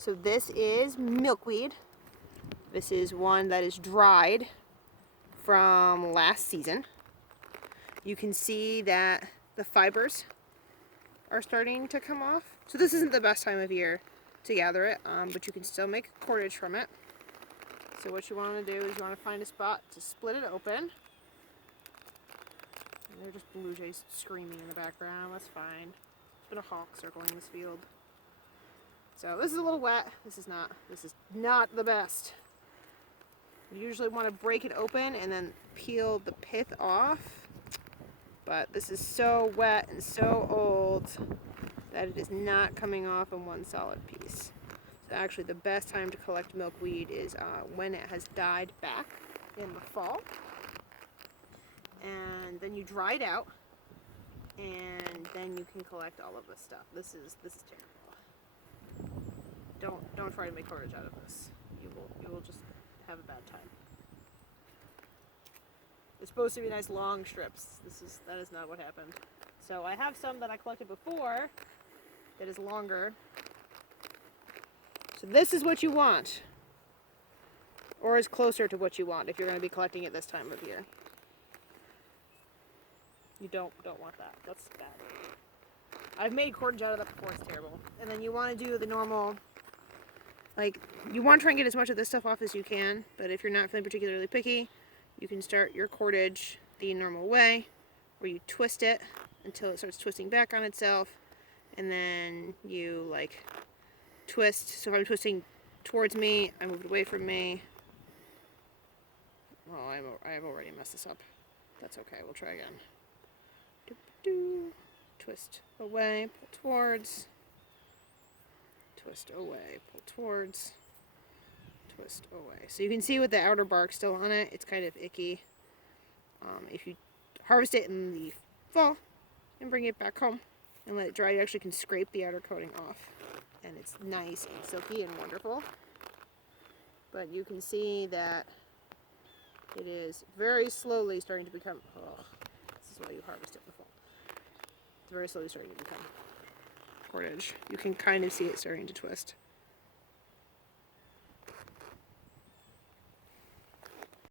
So this is milkweed. This is one that is dried from last season. You can see that the fibers are starting to come off. So this isn't the best time of year to gather it, but you can still make cordage from it. So what you want to do is you want to find a spot to split it open. And they're just blue jays screaming in the background. That's fine. There's been a hawk circling this field. So this is a little wet. This is not the best. You usually want to break it open and then peel the pith off. But this is so wet and so old that it is not coming off in one solid piece. So actually the best time to collect milkweed is when it has died back in the fall. And then you dry it out, and then you can collect all of this stuff. This is terrible. Don't try to make cordage out of this. You will just have a bad time. It's supposed to be nice long strips. That is not what happened. So I have some that I collected before that is longer. So this is what you want, or is closer to what you want if you're going to be collecting it this time of year. You don't want that. That's bad. I've made cordage out of that before. It's terrible. And then you want to do the normal, like, you want to try and get as much of this stuff off as you can, but if you're not feeling particularly picky, you can start your cordage the normal way, where you twist it until it starts twisting back on itself, and then you, like, twist. So if I'm twisting towards me, I move it away from me. Well, I have already messed this up. That's okay. We'll try again. Twist away, pull towards, twist away, pull towards, twist away. So you can see with the outer bark still on it, it's kind of icky. If you harvest it in the fall and bring it back home and let it dry, you actually can scrape the outer coating off, and it's nice and silky and wonderful. But you can see that it is very slowly starting to become, this is why you harvest it in the fall. It's very slowly starting to become cordage. You can kind of see it starting to twist.